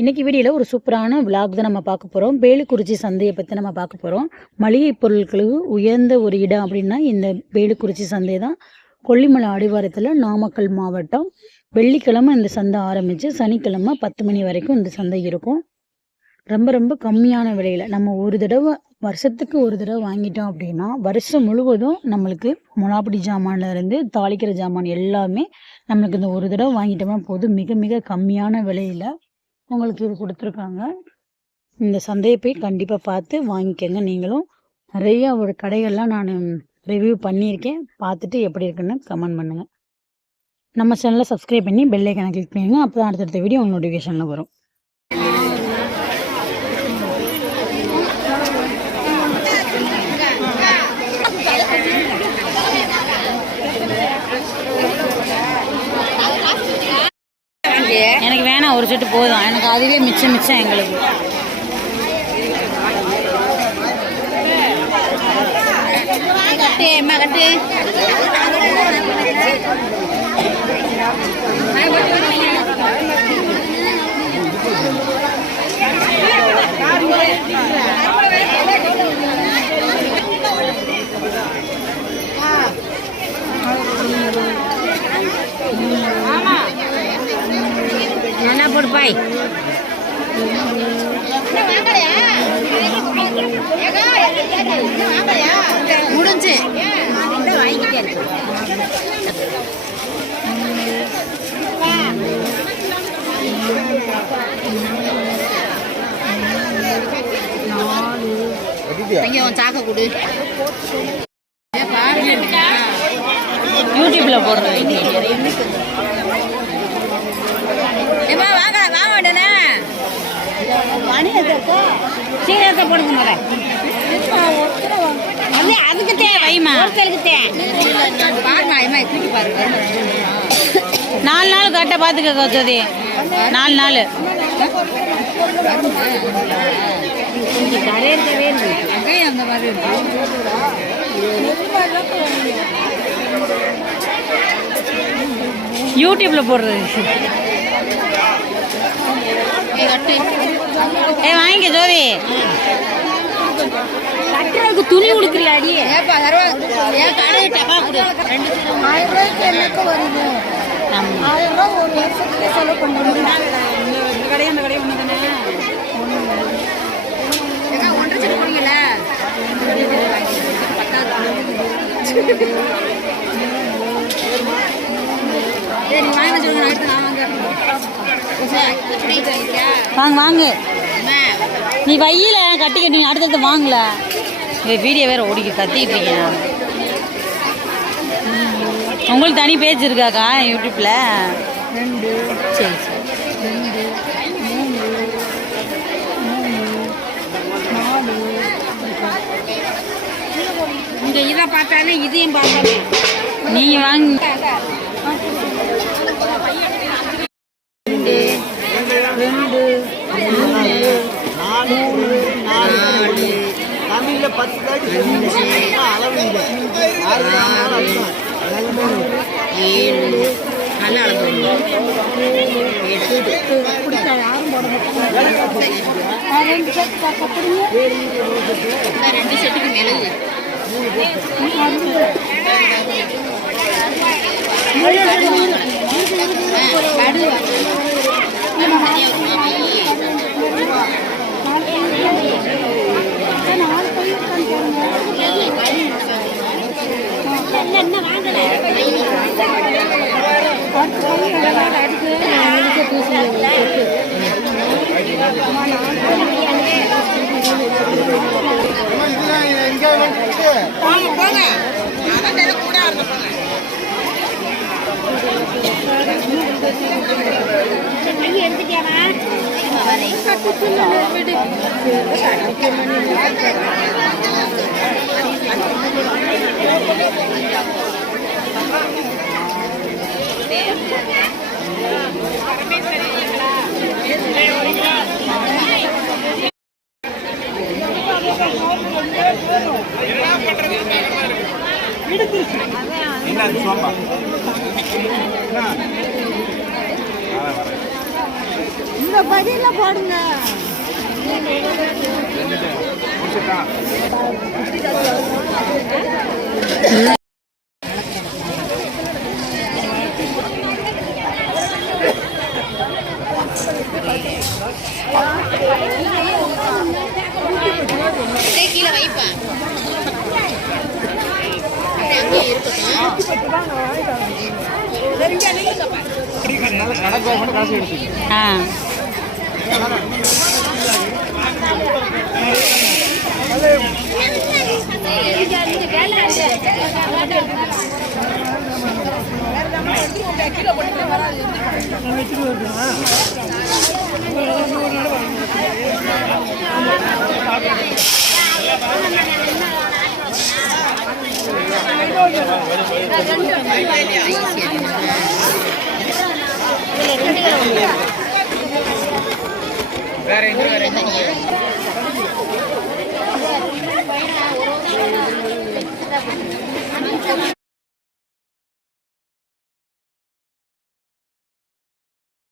இன்றைக்கி வீடியோவில் ஒரு சூப்பரான விளாக் தான் நம்ம பார்க்க போகிறோம். வேலுக்குறிச்சி சந்தையை பற்றி நம்ம பார்க்க போகிறோம். மளிகை பொருட்களுக்கு உயர்ந்த ஒரு இடம் அப்படின்னா இந்த வேலுக்குறிச்சி சந்தை தான். கொல்லிமலை அடிவாரத்தில் நாமக்கல் மாவட்டம். வெள்ளிக்கிழமை இந்த சந்தை ஆரம்பித்து சனிக்கிழமை 10 மணி வரைக்கும் இந்த சந்தை இருக்கும். ரொம்ப ரொம்ப கம்மியான விலையில் நம்ம வருஷத்துக்கு ஒரு தடவை வாங்கிட்டோம் அப்படின்னா வருஷம் முழுவதும் நம்மளுக்கு முலாப்படி ஜாமான்லேருந்து தாளிக்கிற ஜாமான் எல்லாமே நம்மளுக்கு இந்த ஒரு தடவை வாங்கிட்டோம்னா போதும். மிக மிக கம்மியான விலையில் உங்களுக்கு இது கொடுத்துருக்காங்க. இந்த சந்தையை போய் கண்டிப்பாக பார்த்து வாங்கிக்கோங்க. நீங்களும் நிறையா ஒரு கடைகள்லாம் நான் ரிவ்யூ பண்ணியிருக்கேன். பார்த்துட்டு எப்படி இருக்குன்னு கமெண்ட் பண்ணுங்கள். நம்ம சேனலை சப்ஸ்கிரைப் பண்ணி பெல் ஐக்கானை கிளிக் பண்ணுங்க. அப்போ தான் அடுத்தடுத்த வீடியோ உங்கள் நோட்டிஃபிகேஷனில் வரும். எனக்கு வேணாம், ஒரு செட்டு போதும். எனக்கு அதுவே மிச்சம் எங்களுக்கு. கட்டு என்ன போடு பாய் முடிஞ்சு வாங்கிட்டேன். சாக்க கொடு, யூடியூப்ல போடுறேன். சீரகத்தை போடுங்க முறை அதுக்கு வைமா கூட்டி பாருங்க. 4 நாள் கரெக்டாக பார்த்துக்க ஜோதி. 4 நாள் அந்த மாதிரி யூடியூப்ல போடுறது. வாங்கிக்க ஜோதி. கட்டுறதுக்கு துணி கொடுக்குறியாடி? 1000 ரூபாய்க்கு என்னக்கு வருது? 1000 ரூபா ஒரு வருஷத்துக்கு செலவு பண்ணுறோம். இந்த கடையும் அந்த கடையும் ஒன்று தானே. 1.5 செட்டு போனீங்கல்ல, வாங்க வாங்க. நீ வையில கட்டிக்கிட்டு அடுத்தடுத்து வாங்கல. வீடியோ வேற ஓடிக்க கத்திக்கிட்டு இருக்கேன். உங்களுக்கு தனி பேஜ் இருக்காக்கா யூடியூப்ல? 2 சரி சரி 2 3 4 இங்கே இதை பார்த்தாலே இதையும் பார்த்தாலே நீங்கள் வாங்க. தமிழ்ல 10 அளவு இல்லை. 7 நல்ல அளவு 2 செட்டுக்கு மிளகு என்ன வாங்கல எடுத்துட்டியாமா? என்ன இந்த பதில போடுங்க. கீழே வைப்பா. அங்கே இருக்கட்டும். ஆ வேற எங்க